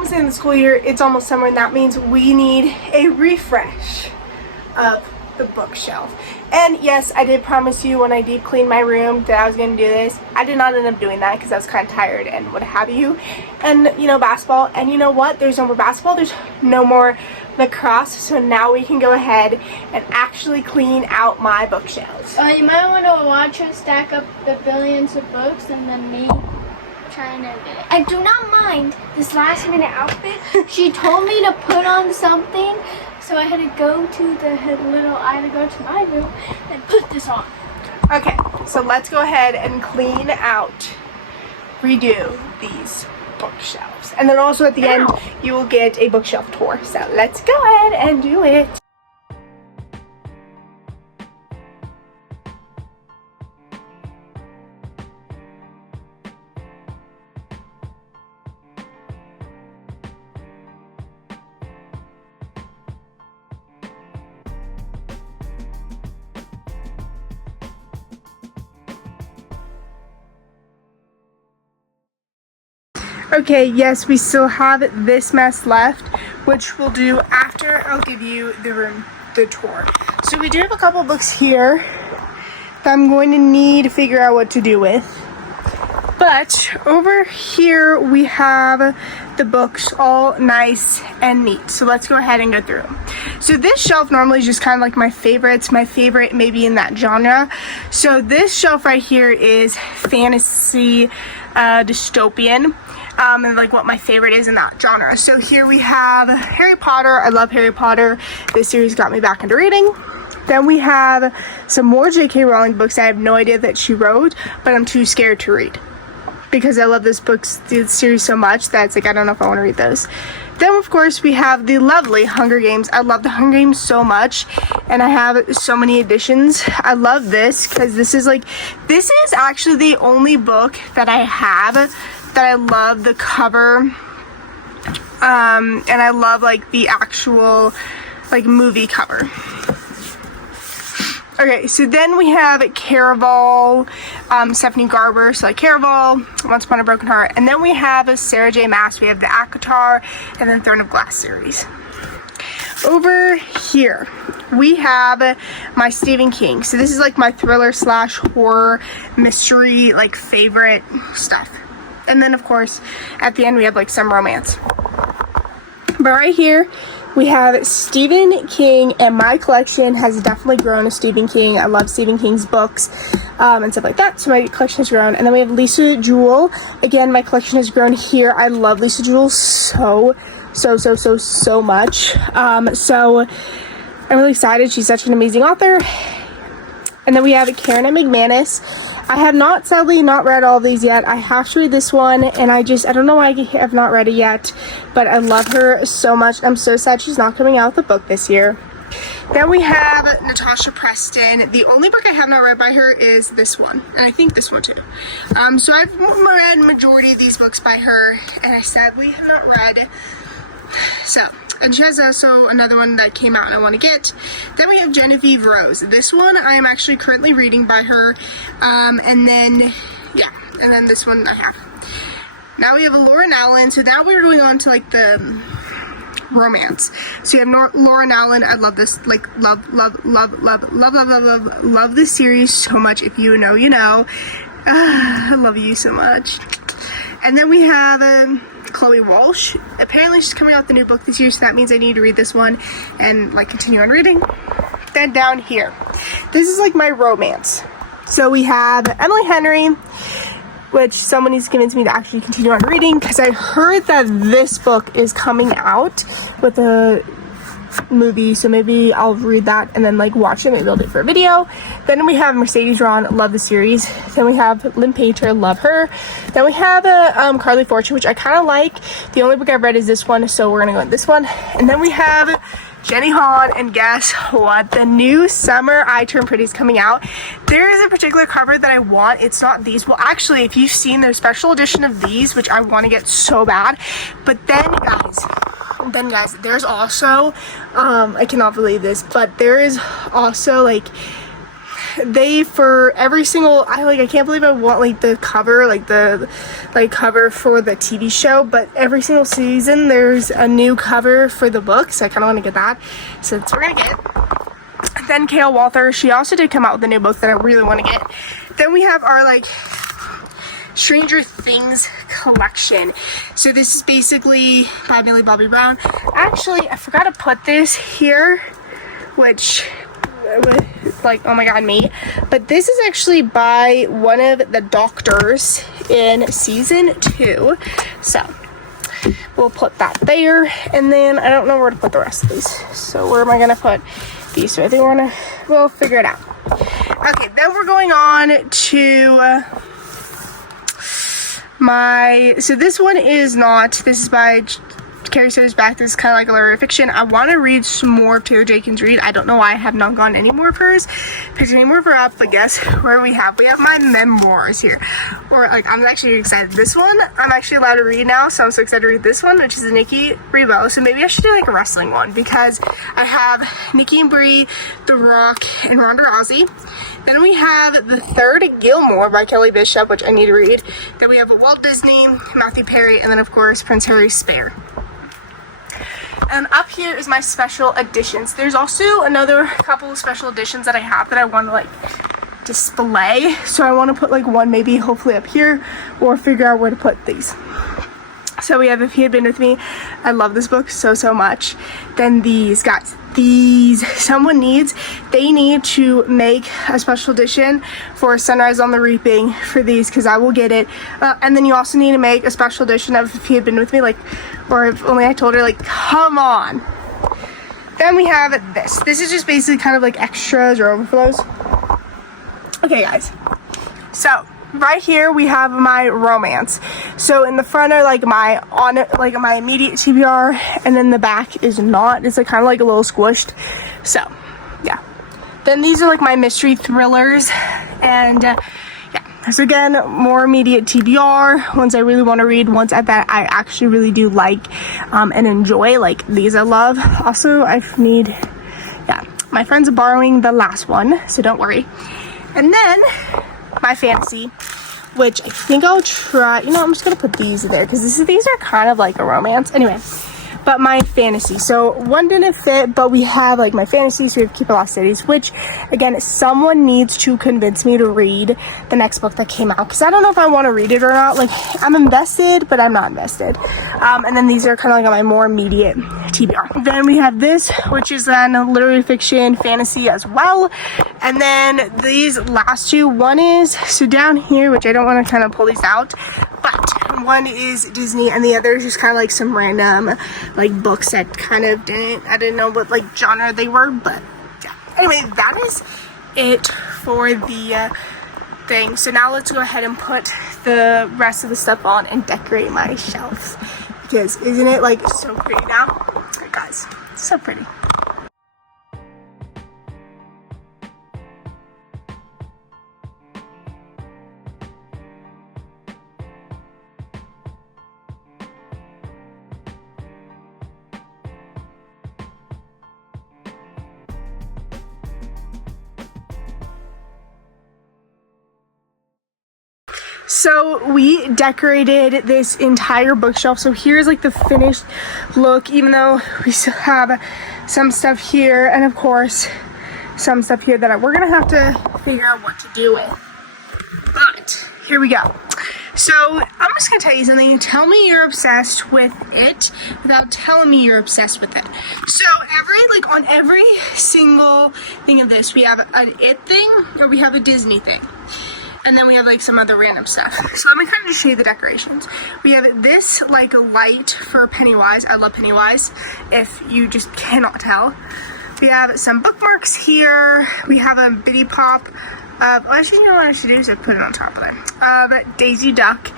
almost the end of the school year. It's almost summer, and that means we need a refresh of the bookshelf. And yes, I did promise you when I deep cleaned my room that I was going to do this. I did not end up doing that because I was kind of tired and what have you. And you know, basketball. And you know what? There's no more basketball. There's no more lacrosse. So now we can go ahead and actually clean out my bookshelves. You might want to watch her stack up the billions of books and then me trying to get it. I do not mind this last minute outfit. She told me to put on something, so I had to go to my room and put this on. Okay, so let's go ahead and clean out, redo these bookshelves. And then also at the end, you will get a bookshelf tour. So let's go ahead and do it. Okay, yes, we still have this mess left, which we'll do after I'll give you the tour. So we do have a couple books here that I'm going to need to figure out what to do with. But over here we have the books all nice and neat. So let's go ahead and go through them. So this shelf normally is just kind of like my favorites. My favorite maybe in that genre. So this shelf right here is fantasy dystopian. And like what my favorite is in that genre. So here we have Harry Potter. I love Harry Potter. This series got me back into reading. Then we have some more J.K. Rowling books I have no idea that she wrote, but I'm too scared to read because I love this series so much that it's like I don't know if I want to read those. Then of course we have the lovely Hunger Games. I love the Hunger Games so much, and I have so many editions. I love this because this is actually the only book that I have that I love the cover, and I love like the actual like movie cover. Okay, so then we have Caraval, Stephanie Garber, so like Caraval, Once Upon a Broken Heart, and then we have Sarah J. Maas. We have the ACOTAR, and then Throne of Glass series. Over here we have my Stephen King. So this is like my thriller / horror mystery like favorite stuff. And then of course at the end we have like some romance. But right here we have Stephen King, and my collection has definitely grown to Stephen King. I love Stephen King's books and stuff like that, so my collection has grown. And then we have Lisa Jewell. Again, my collection has grown here. I love Lisa Jewell so much. So I'm really excited. She's such an amazing author. And then we have Karen and McManus. I have sadly not read all these yet. I have to read this one, and I don't know why I have not read it yet, but I love her so much. I'm so sad she's not coming out with a book this year. Then we have Natasha Preston. The only book I have not read by her is this one, and I think this one too. So I've read majority of these books by her, and I sadly have not read. So, and she has also another one that came out and I want to get. Then we have Genevieve Rose. This one I am actually currently reading by her. And then this one I have. Now we have Lauren Allen. So now we're going on to like the romance. So you have Lauren Allen. I love this. Like love this series so much. If you know, you know. I love you so much. And then we have Chloe Walsh. Apparently she's coming out with a new book this year, so that means I need to read this one and like continue on reading. Then down here, this is like my romance. So we have Emily Henry, which someone needs to convince me to actually continue on reading because I heard that this book is coming out with a movie, so maybe I'll read that and then like watch it. Maybe I'll do it for a video. Then we have Mercedes Ron, love the series. Then we have Lynn Painter, love her. Then we have Carly Fortune, which I kind of like. The only book I've read is this one, so we're gonna go with this one. And then we have Jenny Han, and guess what? The new Summer I Turn Pretty is coming out. There is a particular cover that I want. It's not these. Well, actually, if you've seen their special edition of these, which I want to get so bad. But then guys, there's also I cannot believe this, but there is also like they, for every single, I can't believe I want like the cover, like the cover for the TV show, but every single season there's a new cover for the book, so I kind of want to get that, so that's what we're gonna get. Then Kale Walther, she also did come out with a new book that I really want to get. Then we have our like Stranger Things collection. So this is basically by Millie Bobby Brown. Actually, I forgot to put this here, which, like, oh my god, me. But this is actually by one of the doctors in season 2. So we'll put that there. And then I don't know where to put the rest of these. So where am I gonna put these? So I think we'll figure it out. Okay, then we're going on to so this one is not, this is by Carrie Soder's Back. This is kind of like a literary fiction. I want to read some more of Taylor Jenkins Reid. I don't know why I have not gotten any more of hers, picked any more of her up, but guess where we have my memoirs here. Or like, I'm actually excited. This one I'm actually allowed to read now, so I'm so excited to read this one, which is Nikki Rebo. So maybe I should do like a wrestling one, because I have Nikki and Brie, The Rock, and Ronda Rousey. Then we have The Third Gilmore by Kelly Bishop, which I need to read. Then we have Walt Disney, Matthew Perry, and then of course Prince Harry's Spare. And up here is my special editions. There's also another couple of special editions that I have that I want to like display. So I want to put like one maybe hopefully up here, or figure out where to put these. So we have If He Had Been With Me. I love this book so much. Then these guys, they need to make a special edition for Sunrise on the Reaping for these, because I will get it. And then you also need to make a special edition of If He Had Been With Me, like, or If Only I Told Her, like, come on. Then we have this. This is just basically kind of like extras or overflows. Okay, guys. So right here we have my romance. So in the front are like my immediate TBR, and then the back is not. It's like kind of like a little squished. So yeah. Then these are like my mystery thrillers, and yeah. So again, more immediate TBR, ones I really want to read, ones that I actually really do like and enjoy. Like these I love. Also, my friends are borrowing the last one, so don't worry. And then my fantasy, which I think I'll try, I'm just gonna put these in there, because these are kind of like a romance anyway. But my fantasy, so one didn't fit, but we have like my fantasy, so we have Keep It Lost Cities, which again, someone needs to convince me to read the next book that came out, because I don't know if I want to read it or not. Like, I'm invested, but I'm not invested. And then these are kind of like my more immediate TBR. Then we have this, which is then literary fiction, fantasy as well. And then these last two, one is, so down here, which I don't want to kind of pull these out, but one is Disney, and the other is just kind of like some random like books that kind of I didn't know what like genre they were, but yeah. Anyway, that is it for the thing. So now let's go ahead and put the rest of the stuff on and decorate my shelves, because isn't it like so pretty now? Right, guys, so pretty. So we decorated this entire bookshelf. So here's like the finished look, even though we still have some stuff here, and of course some stuff here that we're gonna have to figure out what to do with. But here we go. So I'm just gonna tell you something. Tell me you're obsessed with it without telling me you're obsessed with it. So on every single thing of this, we have an it thing, or we have a Disney thing. And then we have like some other random stuff. So let me kind of just show you the decorations. We have this like light for Pennywise. I love Pennywise, if you just cannot tell. We have some bookmarks here. We have a bitty pop of, actually, you know what I should do is I put it on top of it. Daisy Duck.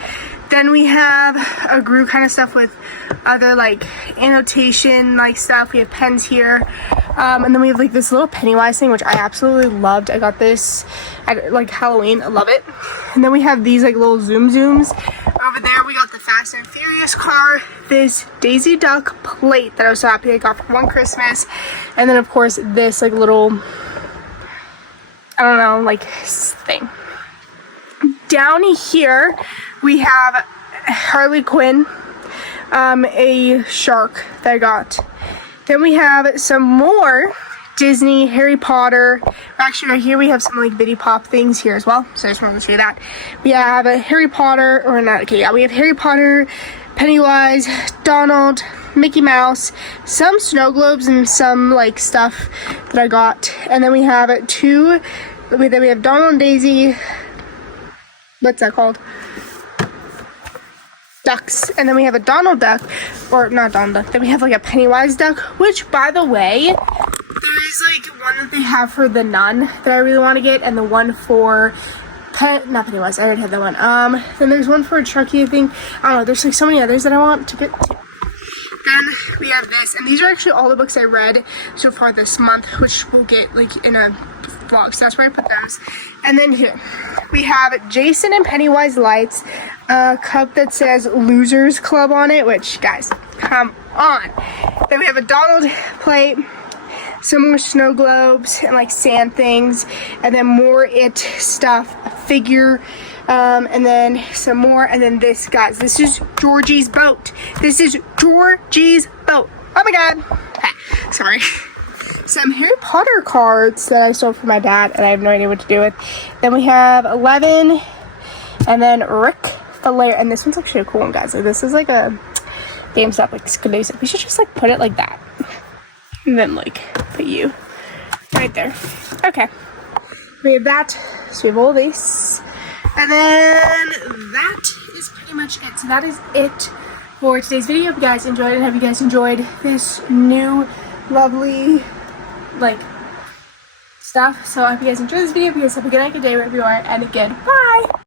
Then we have a Gru kind of stuff with other like annotation like stuff. We have pens here. And then we have like this little Pennywise thing, which I absolutely loved. I got this at like Halloween. I love it. And then we have these like little zooms. Over there we got the Fast and Furious car, this Daisy Duck plate that I was so happy I got for one Christmas, and then of course this like little I don't know, like thing. Down here we have Harley Quinn, a shark that I got. Then we have some more Disney, Harry Potter. Actually, right here we have some like Funko Pop things here as well. So I just wanted to show you that. We have a Harry Potter, or not, okay, yeah, we have Harry Potter, Pennywise, Donald, Mickey Mouse, some snow globes, and some like stuff that I got. And then we have then we have Donald and Daisy. What's that called? Ducks. And then we have a Donald duck, or not Donald duck. Then we have like a Pennywise duck, which by the way, there is like one that they have for the Nun that I really want to get, and the one for not Pennywise. I already had that one. Then there's one for Chucky, I think. I don't know. There's like so many others that I want to get to. Then we have this, and these are actually all the books I read so far this month, which we'll get like in a vlog, so that's where I put those. And then here we have Jason and Pennywise lights, a cup that says Losers Club on it, which, guys, come on. Then we have a Donald plate, some more snow globes and like sand things, and then more It stuff, a figure, and then some more, and then this, guys, this is Georgie's boat. This is Georgie's boat. Oh my god. Okay, sorry. Some Harry Potter cards that I stole from my dad, and I have no idea what to do with. Then we have 11, and then Rick Flair, and this one's actually a cool one, guys. So this is like a GameStop exclusive. We should just like put it like that, and then like put you right there. Okay, we have that. So we have all this, and then that is pretty much it. So that is it for today's video. Hope you guys enjoyed it. Hope you guys enjoyed this new lovely like stuff. So I hope you guys enjoyed this video. Hope you guys have a good night, good day, wherever you are, and again, bye.